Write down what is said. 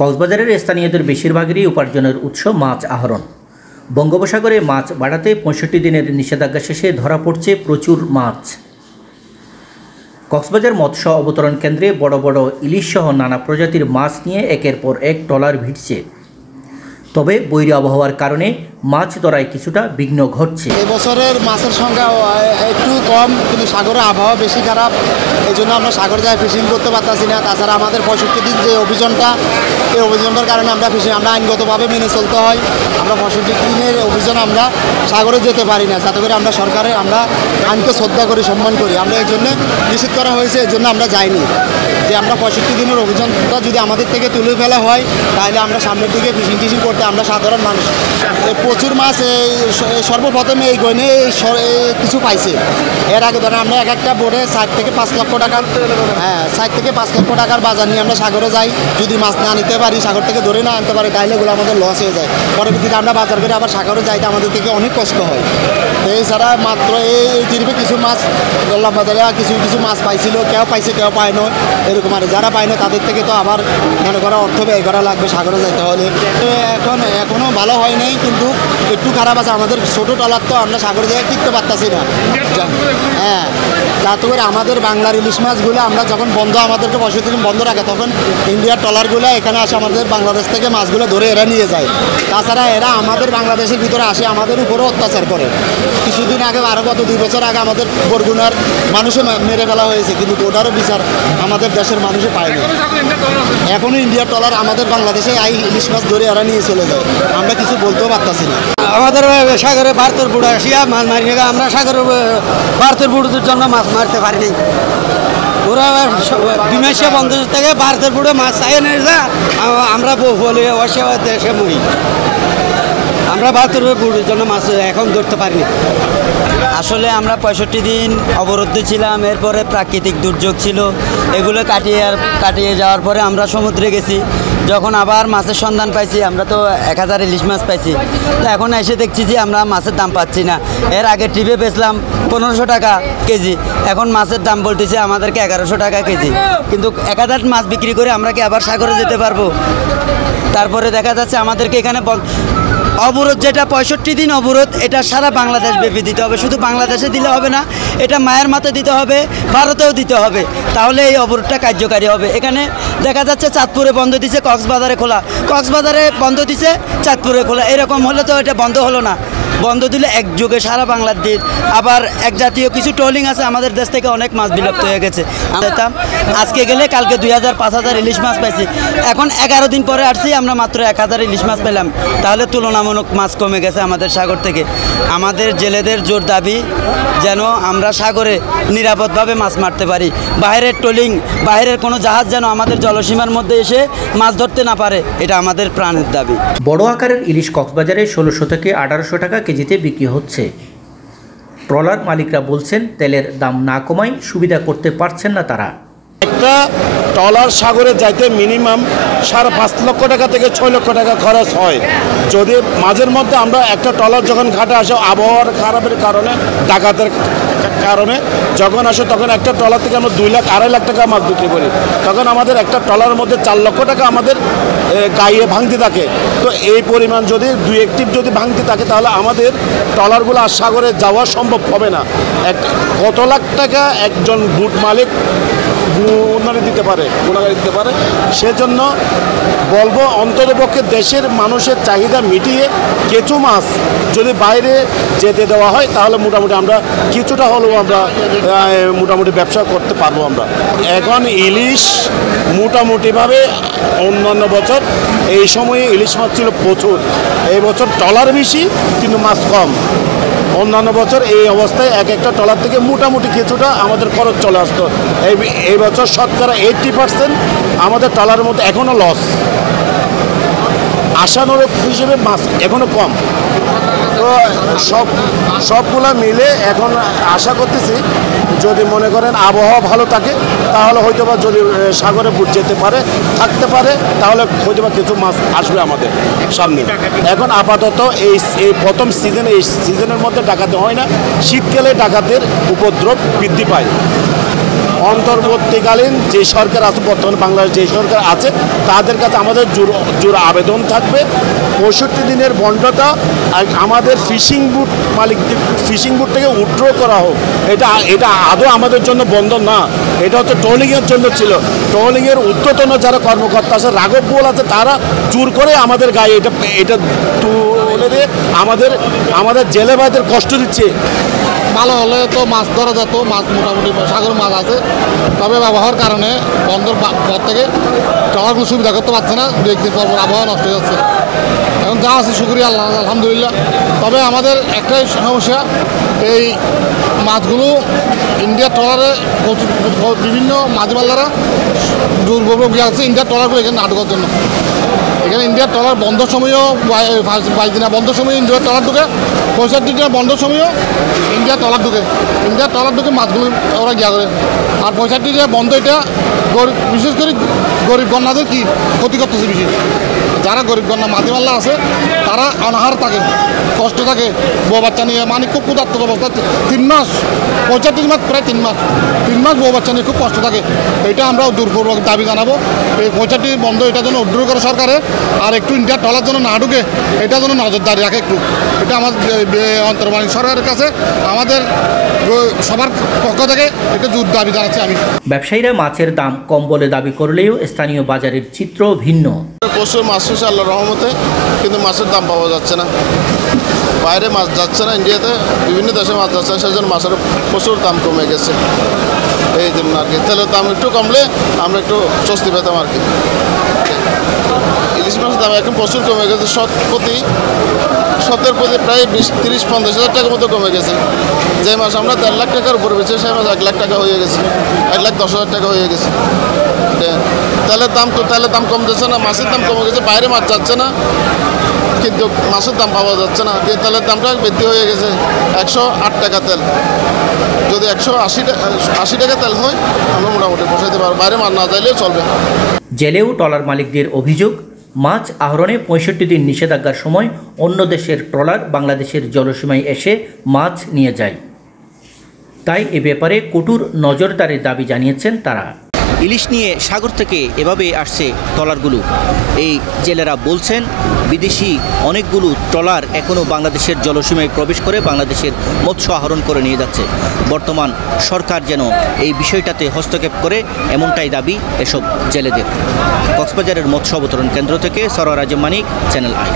কক্সবাজারের স্থানীয়দের বেশিরভাগেরই উপার্জনের উৎস মাছ আহরণ। বঙ্গোপসাগরে মাছ বাড়াতে ৬৫ দিনের নিষেধাজ্ঞা শেষে ধরা পড়ছে প্রচুর মাছ। কক্সবাজার মৎস্য অবতরণ কেন্দ্রে বড় বড় ইলিশসহ নানা প্রজাতির মাছ নিয়ে একের পর এক ট্রলার ভিড়ছে। তবে বৈরী আবহাওয়ার কারণে মাছ ধরায় কিছুটা বিঘ্ন ঘটছে। এবছরের মাছের সংখ্যা একটু কম, কিন্তু সাগরের আবহাওয়া বেশি খারাপ, এই জন্য আমরা সাগরে যাই ফিশিং করতে পারতেছি না। তাছাড়া আমাদের ৬৫ দিন যে অভিযানটা, এই অভিযানটার কারণে আমরা আইনগতভাবে মেনে চলতে হয়। আমরা ৬৫ দিনের অভিযান আমরা সাগরে যেতে পারি না, যাতে করে আমরা সরকারের আইনকে শ্রদ্ধা করি, সম্মান করি। আমরা এই জন্য নিষেধ করা হয়েছে, এই জন্য আমরা যাইনি। যে আমরা ৬৫ দিনের অভিযানটা যদি আমাদের থেকে তুলে ফেলা হয়, তাহলে আমরা সামনের দিকে ফিশিং করতে আমরা সাধারণ মানুষ প্রচুর মাছ সর্বপ্রথমে এই গয়নে কিছু পাইছে। এর আগে ধরেন আমরা একটা বোর্ডে ৪ থেকে ৫ লক্ষ টাকার ৪ থেকে ৫ লক্ষ টাকার বাজার নিয়ে আমরা সাগরে যাই। যদি মাছ না নিতে পারি, সাগর থেকে ধরে না আনতে পারি, তাহলে এগুলো আমাদের লস হয়ে যায়। পরবর্তীতে আমরা বাজার করে আবার সাগরে যাইতে আমাদের থেকে অনেক কষ্ট হয়। এছাড়া মাত্র এই ট্রিপে কিছু মাছ গোল্লাম বাজারে কিছু মাছ পাইছিল, কেউ পাইছে কেউ পায় না, এরকম। আর যারা পায় না তাদের থেকে তো আবার মনে করা অর্থ ব্যয় করা লাগবে সাগরে যাইতে হলে। এখনও ভালো হয় নাই, কিন্তু একটু খারাপ আছে। আমাদের ছোটো ট্রলার তো আমরা সাগরে যাই টিকতে পারতেছি না। যাতে করে আমাদের বাংলার ইলিশ মাছগুলো আমরা যখন আমাদেরকে ৬৫ দিন বন্ধ রাখে, তখন ইন্ডিয়ার ট্রলারগুলো এখানে আসে, আমাদের বাংলাদেশ থেকে মাছগুলো ধরে এরা নিয়ে যায়। তাছাড়া এরা আমাদের বাংলাদেশের ভিতরে আসে, আমাদের উপরেও অত্যাচার করে। কিছুদিন আগে, আরও ২ বছর আগে আমাদের বরগুনার মানুষে মেরে ফেলা হয়েছে, কিন্তু ওটারও বিচার আমাদের দেশের মানুষে পায়নি। এখনও ইন্ডিয়ার ট্রলার আমাদের বাংলাদেশে ইলিশ মাছ ধরে এরা নিয়ে চলে যায়, আমরা কিছু বলতেও পারতাছি না। আমাদের সাগরে ভারতের বুড়ো আসিয়া মাছ মারি না, আমরা সাগরের ভারতের বুড়োদের জন্য মাছ মারতে পারিনি। ওরা ২ মাসে বন্ধ থেকে ভারতের বুড়ো মাছ চাই নিয়ে যা, আমরা বলে দেশে মরি। আমরা ভারতের বুড়োর জন্য মাছ এখন ধরতে পারিনি। আসলে আমরা ৬৫ দিন অবরুদ্ধ ছিলাম, এরপরে প্রাকৃতিক দুর্যোগ ছিল, এগুলো কাটিয়ে যাওয়ার পরে আমরা সমুদ্রে গেছি। যখন আবার মাছের সন্ধান পাইছি, আমরা তো ১,০০০ ইলিশ মাছ পাইছি। তো এখন এসে দেখছি যে আমরা মাছের দাম পাচ্ছি না। এর আগে ট্রিপে বেচলাম ১৫০০ টাকা কেজি, এখন মাছের দাম বলতেছে আমাদেরকে ১১০০ টাকা কেজি। কিন্তু ১,০০০ মাছ বিক্রি করে আমরা কি আবার সাগরে যেতে পারবো? তারপরে দেখা যাচ্ছে আমাদেরকে এখানে অবরোধ, যেটা ৬৫ দিন অবরোধ, এটা সারা বাংলাদেশ ব্যাপী দিতে হবে। শুধু বাংলাদেশে দিলে হবে না, এটা মায়ের মাথায় দিতে হবে, ভারতেও দিতে হবে, তাহলে এই অবরোধটা কার্যকারী হবে। এখানে দেখা যাচ্ছে চাঁদপুরে বন্ধ দিছে, কক্সবাজারে খোলা, কক্সবাজারে বন্ধ দিছে, চাঁদপুরে খোলা। এরকম হলে তো এটা বন্ধ হলো না। বন্ধ দিলে একযোগে সারা বাংলার দিন। আবার এক জাতীয় কিছু ট্রলিং আছে, আমাদের দেশ থেকে অনেক মাছ বিলুপ্ত হয়ে গেছে। আজকে গেলে কালকে ২,০০০-৫,০০০ ইলিশ মাছ পাইছি। এখন ১১ দিন পরে আসছি, আমরা মাত্র ১,০০০ ইলিশ মাছ পেলাম। তাহলে তুলনামূলক মাছ কমে গেছে আমাদের সাগর থেকে। আমাদের জেলেদের জোর দাবি যেন আমরা সাগরে নিরাপদভাবে মাছ মারতে পারি। বাইরের ট্রলিং, বাইরের কোনো জাহাজ যেন আমাদের জলসীমার মধ্যে এসে মাছ ধরতে না পারে, এটা আমাদের প্রাণের দাবি। বড় আকারের ইলিশ কক্সবাজারে ১৬০০ থেকে ১৮০০ টাকা কেজিতে বিক্রি হচ্ছে। ট্রলার মালিকরা বলছেন, তেলের দাম না কমায় সুবিধা করতে পারছেন না তারা। একটা ট্রলার সাগরে যাইতে মিনিমাম ৫.৫ লক্ষ টাকা থেকে ৬ লক্ষ টাকা খরচ হয়। যদি মাঝের মধ্যে আমরা একটা ট্রলার যখন ঘাটে আসে, আবহাওয়ার খারাপের কারণে, ডাকাতের কারণে যখন আসে, তখন একটা ট্রলার থেকে আমরা ২ লাখ ২.৫ লাখ টাকা মাছ বিক্রি করি। তখন আমাদের একটা ট্রলারের মধ্যে ৪ লক্ষ টাকা আমাদের গায়ে ভাঙতে থাকে। তো এই পরিমাণ যদি ২-১ টিপ যদি ভাঙতে থাকে, তাহলে আমাদের ট্রলারগুলো আর সাগরে যাওয়া সম্ভব হবে না। কত লাখ টাকা একজন বুট মালিক গুণাগারি দিতে পারে। সেজন্য বলবো, অন্ততপক্ষে দেশের মানুষের চাহিদা মিটিয়ে কিছু মাছ যদি বাইরে যেতে দেওয়া হয়, তাহলে মোটামুটি আমরা কিছুটা হলেও আমরা মোটামুটি ব্যবসা করতে পারবো। আমরা এখন ইলিশ মোটামুটিভাবে, অন্যান্য বছর এই সময়ে ইলিশ মাছ ছিল প্রচুর, এই বছর ট্রলার বেশি কিন্তু মাছ কম। অন্যান্য বছর এই অবস্থায় একটা ট্রলার থেকে মোটামুটি কিছুটা আমাদের খরচ চলে আসতো। এই বছর শতকরা 80% আমাদের ট্রলারের মধ্যে এখনও লস। আশানুরূপ হিসেবে মাছ এখনও কম। তো সবগুলা মিলে এখন আশা করতেছি, যদি মনে করেন আবহাওয়া ভালো থাকে, তাহলে হয়তোবা যদি সাগরে থাকতে পারে, তাহলে হয়তোবা কিছু মাছ আসবে আমাদের সামনে। এখন আপাতত এই প্রথম সিজনে, এই সিজনের মধ্যে ডাকাতি হয় না, শীতকালে ডাকাতের উপদ্রব বৃদ্ধি পায়। অন্তর্বর্তীকালীন যে সরকার আছে, বর্তমানে বাংলাদেশ যে সরকার আছে, তাদের কাছে আমাদের জোর আবেদন থাকবে 65 দিনের বন্ডটা আমাদের ফিশিং বুট থেকে উইথড্র করা হোক। এটা আদৌ আমাদের জন্য বন্ধ না, এটা হচ্ছে ট্রলিংয়ের জন্য ছিল। ট্রলিংয়ের ঊর্ধ্বতন যারা কর্মকর্তা আছে, রাঘব বোয়াল আছে, তারা জোর করে আমাদের গায়ে এটা তুলে দিয়ে আমাদের জেলে ভাইদের কষ্ট দিচ্ছে। ভালো হলে তো মাছ ধরা যেত, মাছ মোটামুটি সাগর মাছ আছে, তবে ব্যবহার কারণে বন্দর পর থেকে ট্রলারগুলো সুবিধা করতে পারছে না, দু একদিন পর আবহাওয়া নষ্ট হয়ে যাচ্ছে। এখন যা আছে শুকরিয়া আল্লাহ, আলহামদুলিল্লাহ। তবে আমাদের একটাই সমস্যা, এই মাছগুলো ইন্ডিয়ার ট্রলারে বিভিন্ন মাঝবাল্লারা দুর্ভোগ আছে ইন্ডিয়ার ট্রলারগুলো এখানে নাটকের জন্য। এখানে ইন্ডিয়ার ট্রলার বন্ধ সময়ও 22 দিনা বন্ধ সময় ইন্ডিয়ার ট্রলার ঢুকে, 65 দিনা বন্ধ সময়ও ইন্ডিয়ার ট্রলার ঢুকে মাছগুলো ওরা গিয়া করে। আর 65 দিনা বন্ধ, এটা বিশেষ করে গরিব গণ্যাদের কি ক্ষতি করতেছে বেশি। যারা গরিব গণ্যা মাঝিমাল্লা আছে তারা অনাহার থাকে, কষ্ট থাকে, বউ বাচ্চা নিয়ে, মানে খুব ক্ষুধার্ত অবস্থা। 3 মাস 65 মাস, প্রায় 3 মাস বউ বাচ্চা নিয়ে খুব কষ্ট থাকে। এটা আমরা দূরপূর্বক দাবি জানাবো, এই 65 বন্ধ এটার জন্য উদ্ধার করে সরকারে, আর একটু ইন্ডিয়ার ট্রলার জন্য না ঢুকে এটার জন্য নজরদারি রাখে একটু। এটা আমাদের অন্তর্বাণী সরকারের কাছে আমাদের সবার পক্ষ থেকে এটা জোর দাবি জানাচ্ছি আমি। ব্যবসায়ীরা মাছের দাম কম বলে দাবি করলেও স্থানীয় বাজারের চিত্র ভিন্ন। প্রচুর মাছ হচ্ছে আল্লাহর রহমতে, কিন্তু মাছের দাম পাওয়া যাচ্ছে না। বাইরে মাছ যাচ্ছে না, ইন্ডিয়াতে বিভিন্ন দেশে মাছ যাচ্ছে, সেজন্য মাছের প্রচুর দাম কমে গেছে। এই জন্য আর কি তেলের দাম একটু কমলে আমরা একটু স্বস্তি পেতাম আর কি। ইলিশ মাছের দাম এখন প্রচুর কমে গেছে, শতের প্রতি প্রায় 20-30-50 হাজার টাকার মতো কমে গেছে। যে মাছ আমরা 1.5 লাখ টাকার উপরে বেঁচে, সেই মাছ 1 লাখ টাকা হয়ে গেছে, 1,10,000 টাকা হয়ে গেছে। তেলের দাম কমতেছে না, মাছের দাম কমে গেছে। বাইরে মাছ যাচ্ছে না, কিন্তু মাছের দাম পাওয়া যাচ্ছে না। তেলের দামটা বৃদ্ধি হয়ে গেছে, 108 টাকা তেল। যদি 180 টাকা তেল হয় আমরা মোটামুটি পোষাইতে পারবো, বাইরে মাছ না চাইলেও চলবে। জেলেও ট্রলার মালিকদের অভিযোগ, মাছ আহরণে 65 দিন নিষেধাজ্ঞার সময় অন্য দেশের ট্রলার বাংলাদেশের জলসীমায় এসে মাছ নিয়ে যায়। তাই এ ব্যাপারে কঠোর নজরদারির দাবি জানিয়েছেন তারা। ইলিশ নিয়ে সাগর থেকে এভাবে আসছে ট্রলারগুলো। এই জেলেরা বলছেন, বিদেশি অনেকগুলো ট্রলার এখনও বাংলাদেশের জলসীমায় প্রবেশ করে বাংলাদেশের মৎস্য আহরণ করে নিয়ে যাচ্ছে। বর্তমান সরকার যেন এই বিষয়টাতে হস্তক্ষেপ করে, এমনটাই দাবি এসব জেলেদের। কক্সবাজারের মৎস্য অবতরণ কেন্দ্র থেকে সরোয়ার আজম মানিক, চ্যানেল আই।